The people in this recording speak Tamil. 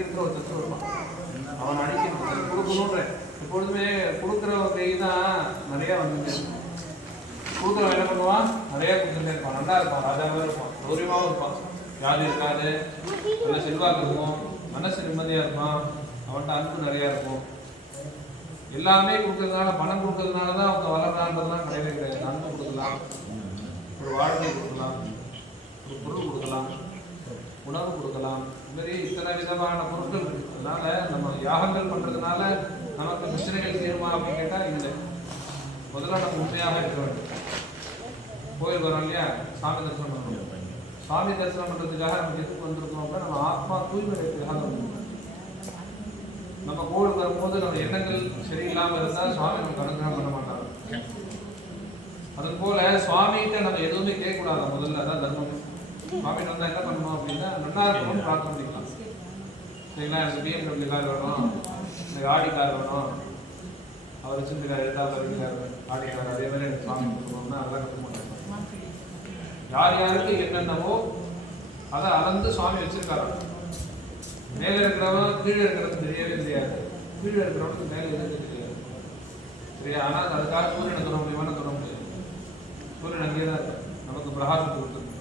இருக்கிற ஒரு சத்து வருவான் அவன் அடிக்கணும் சரி, கொடுக்கணுன்ற எப்பொழுதுமே கொடுக்குற கை தான் நிறைய வந்துட்டு கொடுக்குறவன் என்ன பண்ணுவான்? நிறைய கொடுத்துட்டே இருப்பான். நல்லா இருப்பான். ராஜாவே இருப்பான். கௌரியமாவும் இருப்பான். வியாதி இருக்காது. நல்ல செல்வாக்கு இருக்கும். மனசு நிம்மதியா இருப்பான். அவன்கிட்ட அன்பு நிறைய இருக்கும். எல்லாமே கொடுக்கறதுனால பணம் கொடுக்கறதுனால தான் அவங்க வளர்றான்றதுலாம் கிடையவே கிடையாது. அன்பு கொடுக்கலாம். ஒரு வாழ்க்கை கொடுக்கலாம் ஒரு பொருள் கொடுக்கலாம் உணவு கொடுக்கலாம் இது மாதிரி இத்தனை விதமான பொருட்கள் இருக்கு. அதனால நம்ம யாகங்கள் பண்றதுனால நமக்கு பிரச்சனைகள் தீருமா அப்படின்னு கேட்டா இல்லை. முதல்ல நம்ம உண்மையாக இருக்க வேண்டும். கோயில் வரோம் இல்லையா? சாமி தரிசனம் பண்ணணும் சாமி தரிசனம் பண்றதுக்காக நம்ம எதுக்கு வந்திருக்கோம் அப்படின்னா நம்ம ஆத்மா தூய்மை நம்ம கோவில் வரும்போது நம்ம எண்ணங்கள் சரியில்லாம இருந்தா சுவாமி நமக்கு அனுகிரகம் பண்ண மாட்டாங்க. அது போல சுவாமிகிட்ட நம்ம எதுவுமே கேட்கக்கூடாது முதல்ல அதான் தர்மம். சுவாமி வந்தா என்ன பண்ணணும் அப்படின்னா நல்லா இருக்கணும்னு பிரார்த்தனை பண்ணிக்கலாம். சரிங்களா எனக்கு பிஎம்டபிள்யூ கார் வேணும். எனக்கு ஆடி கார் வேணும். அவர் வச்சிருக்காரு எட்டாவது வரைக்கும் ஆடி கார் அதே மாதிரி எனக்கு சுவாமி கொடுக்கணும்னா அதெல்லாம் கற்றுக்க மாட்டாங்க யார் யாருக்கு என்னென்னவோ அதை அளந்து சுவாமி வச்சிருக்காராம் மேல இருக்கிறவன் கீழே இருக்கிறது தெரியவே தெரியாது. கீழே இருக்கிறவனுக்கு மேலே இருக்கிறது தெரியாது. சரியா? ஆனால் அதுக்காக சூரியனை தொட முடியுமான்னு தொட முடியாது. சூரியன் அங்கேயே தான் இருக்கும் நமக்கு பிரகாசம் கொடுத்துருக்கு